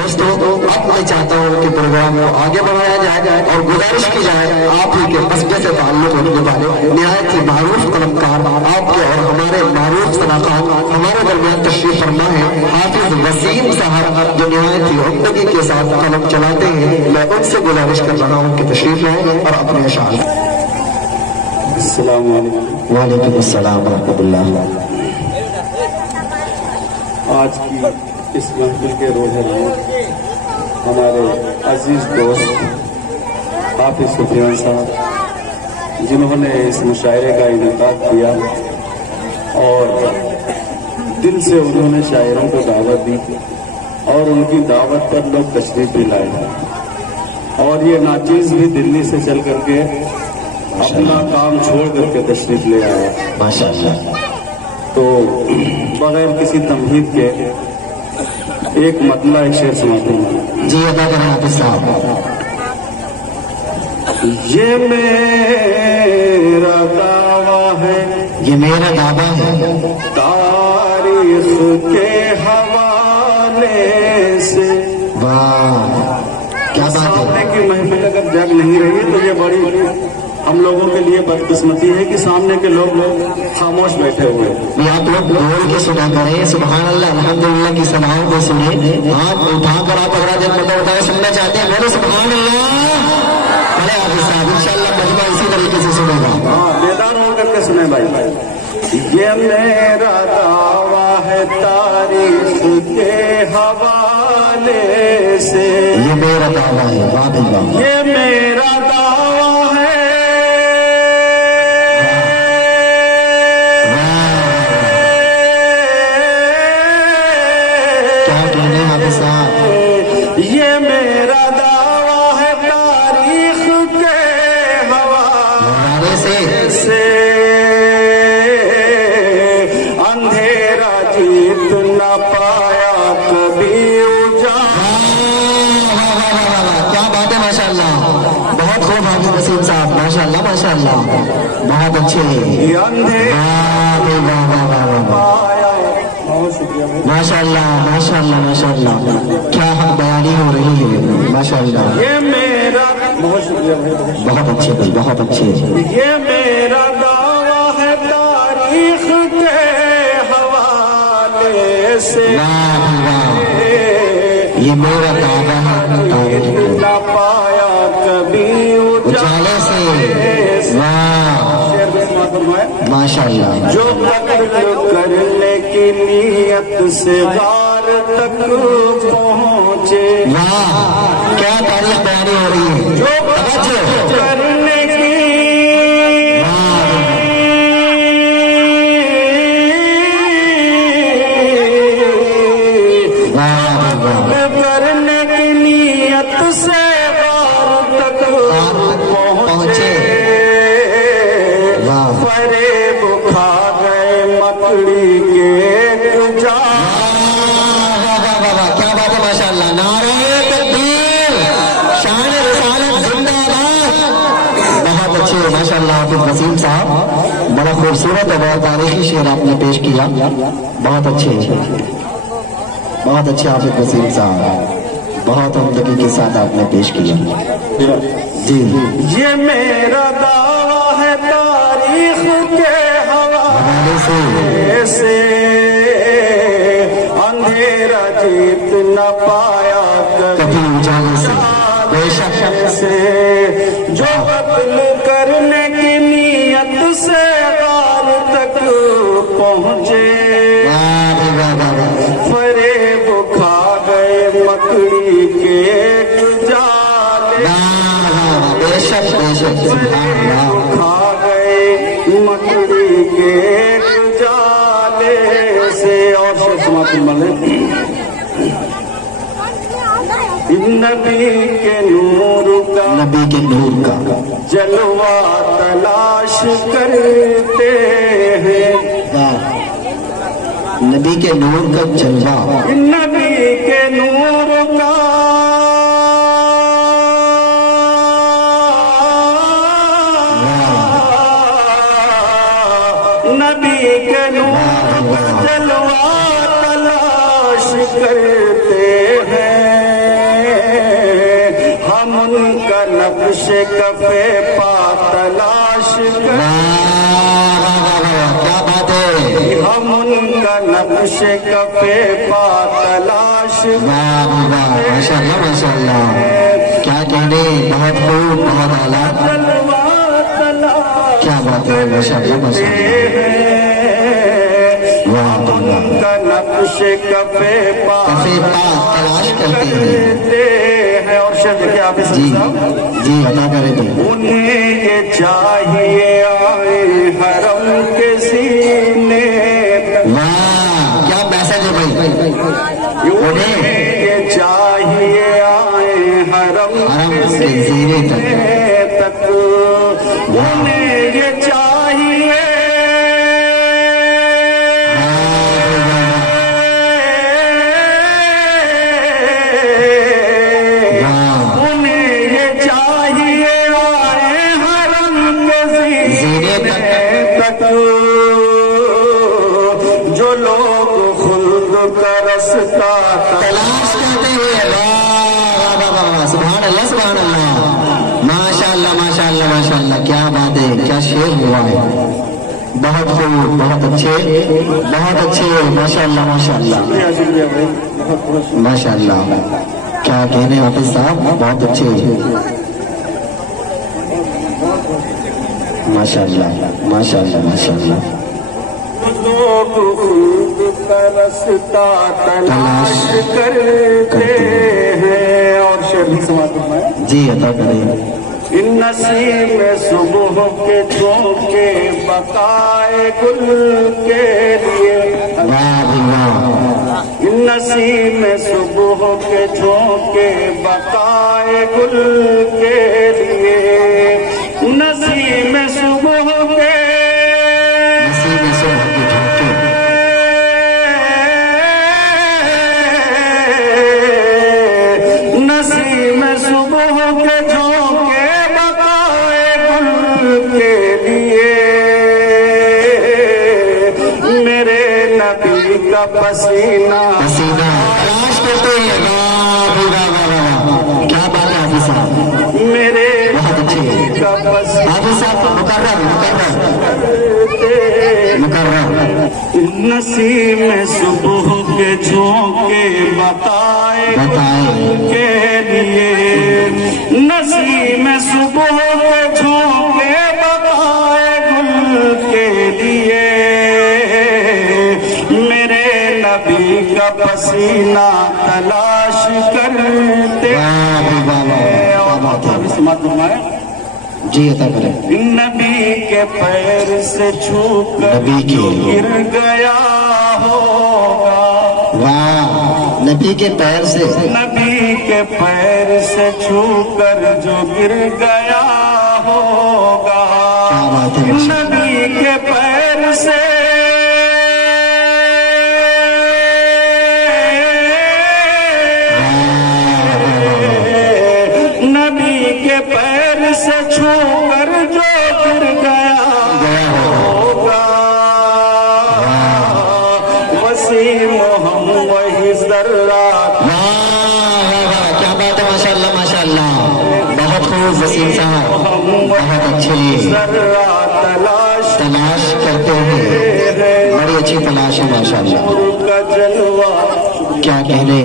دوستوں اب میں چاہتا ہوں کہ پروگرام کو آگے بڑھایا جائے اور گزارش کی جائے آپ ہی کے قصبے سے تعلق رکھنے والے نہایت ہی معروف قلمکار آپ کے اور ہمارے معروف صلاحکار ہمارے درمیان تشریف فرما ہے حافظ وسیم صاحب جو نہایت ہی عمدگی کے ساتھ قلم چلاتے ہیں. میں ان سے گزارش کر رہا ہوں کہ تشریف لائیں اور اپنے اشعار. السلام علیکم. وعلیکم السلام ورحمۃ اللہ. آج کی اس محفل کے روزے میں ہمارے عزیز دوست حافظ سفیان صاحب جنہوں نے اس مشاعرے کا انعقاد کیا اور دل سے انہوں نے شاعروں کو دعوت دی اور ان کی دعوت پر لوگ تشریف بھی لائے اور یہ ناچیز بھی دلی سے چل کر کے اپنا کام چھوڑ کر کے تشریف لے آیا. ماشاءاللہ. تو بغیر کسی تمہید کے ایک مطلع ایک شعر سناتے ہیں. جی ادا کریں حافظ صاحب. یہ میرا دعویٰ ہے یہ میرا دعویٰ ہے تاریخ کے حوالے سے. واہ کیا بات ہے. سامنے کی محفل اگر جگ نہیں رہی تو یہ بڑی ہم لوگوں کے لیے بدقسمتی ہے کہ سامنے کے لوگ خاموش بیٹھے ہوئے. آپ لوگ بول کے سنا کریں سبحان اللہ الحمدللہ کی سناؤں کو سنیں. آپ اٹھا کر آپ اگر جب مطلب بتائیں سننا چاہتے ہیں بولے سبحان اللہ. ارے حافظ صاحب انشاءاللہ مجمع اسی طریقے سے سنے گا. ہاں بیدار ہو کر کے سنیں بھائی. یہ میرا دعویٰ ہے تاریخ کے حوالے سے. یہ میرا دعویٰ ہے. واہ بھائی واہ. یہ میرا دعویٰ ہے یہ میرا دعویٰ ہے تاریخ کے حوالے سے. اندھیرا جیت نہ پایا کبھی اجالا. کیا بات ہے ماشاء اللہ. بہت خوب حافظ وسیم صاحب ماشاء اللہ ماشاء اللہ بہت اچھے. ماشاء اللہ ماشاء اللہ ماشاء اللہ کیا حق بیانی ہو رہی ہے ماشاء اللہ. یہ میرا بہت شکریہ بہت اچھے بھائی بہت اچھے. یہ میرا دعویٰ ہے تاریخ کے حوالے سے. یہ میرا دعویٰ ہے نہ پایا کبھی اجالے سے. ماشاء اللہ. جو قتل کرنے کی نیت سے غار تک پہنچے. واہ کیا تاریخ بیانی ہو رہی ہے. جو قتل کرنے کی نیت سے غار تک پہنچے. فریب کھا گئے مکڑی کے جال. کیا بات ہے ماشاء اللہ. نعرہ تکبیر شان رسالت زندہ باد. بہت اچھے ماشاء اللہ حافظ وسیم صاحب. بڑا خوبصورت اور بہت تاریخی شعر آپ نے پیش کیا. بہت اچھے بہت اچھے حافظ وسیم صاحب. بہت عمدگی کے ساتھ آپ نے پیش کیا. جی یہ میرا دعویٰ ہے تاریخ کے حوالے سے. اندھیرا جیت نہ پایا کبھی اجالے سے. بے شک سے. جو قتل کرنے کی نیت سے غار تک پہنچے. فریب کھا گئے مکڑی کے جالے. کھا گئے مکڑی کے جالے سے. اور سماعت الملک نبی کے نور کا جلوہ تلاش کرتے ہیں. نبی کے نور کا جلوہ. نبی کے نور کا نبی کے نور کا جلوہ تلاش کرتے ہیں. نقش کفے پا تلاش کر کیا بات ہے، ہم ان کا نقش کفے پا تلاش واہ واہ، ماشاء اللہ ماشاء اللہ، کیا کہنے، بہت خوب، بہت اعلیٰ، کیا بات ہے، ماشاء اللہ ماشاء اللہ، واہ واہ، کا نقش کفے پا کفے پا تلاش کرتے ہیں اور شہد کے آپ اس جی جی عطا کرے جی، انہیں یہ چاہیے آئے حرم کے سینے، واہ کیا میسج ہے بھائی، انہیں یہ چاہیے آئے حرم حرم کے زینے تک، انہیں یہ چاہیے جو لوگ خلد کا رستہ تلاش کرتے ہوئے، واہ واہ واہ واہ، سبحان اللہ سبحان اللہ، ماشاء اللہ ماشاء اللہ ماشاء اللہ، کیا بات ہے، کیا شعر ہوا ہے، بہت خوب، بہت اچھے، بہت اچھے، ماشاء اللہ ماشاء اللہ ماشاء اللہ، کیا کہنے حافظ صاحب، بہت اچھے، ماشاء اللہ ماشاء اللہ ماشاء اللہ، لوگ خلد کا رستہ تلاش کرتے ہیں اور شہر سماعت فرمائیں جی عطا کریں، ان نسیم صبح کے جھونکے بقائے گل کے لیے، واہ بھی واہ، ان نسیم صبح کے جھونکے بقائے گل کے لیے، نسیم صبح کے نصیب سے نسیم صبح کے جھونکے بقائے گل کے لیے، میرے نبی کا پسینہ پسینہ تلاش کرتے ہیں، واہ بھی واہ واہ واہ، کیا بات ہے حافظ صاحب، میرے بہت اچھے، نبی کا پسینہ حافظ صاحب مقرر نسیم صبح کے جھونکے بقائے گل کے لیے، نسیم صبح کے جھونکے بقائے گل کے لیے، میرے نبی کا پسینہ تلاش کرتے ہیں اور سماعت فرمائیں جی عطا کریں، نبی کے پیر سے چھو کر نبی کی گر گیا ہوگا، واہ، نبی کے پیر سے، نبی کے پیر سے چھو کر جو گر گیا ہوگا، کیا بات ہے، نبی کے پیر سے نبی کے پیر سے چھو کر جو گر گیا ہوگا، وسیم ہم وہی ذرات، کیا بات ہے، ماشاء اللہ ماشاء اللہ، بہت خوب وسیم صاحب، بہت اچھے، ذرات تلاش کرتے ہیں، بڑی اچھی تلاش ہے ماشاء اللہ، کا جلوہ کیا کہنے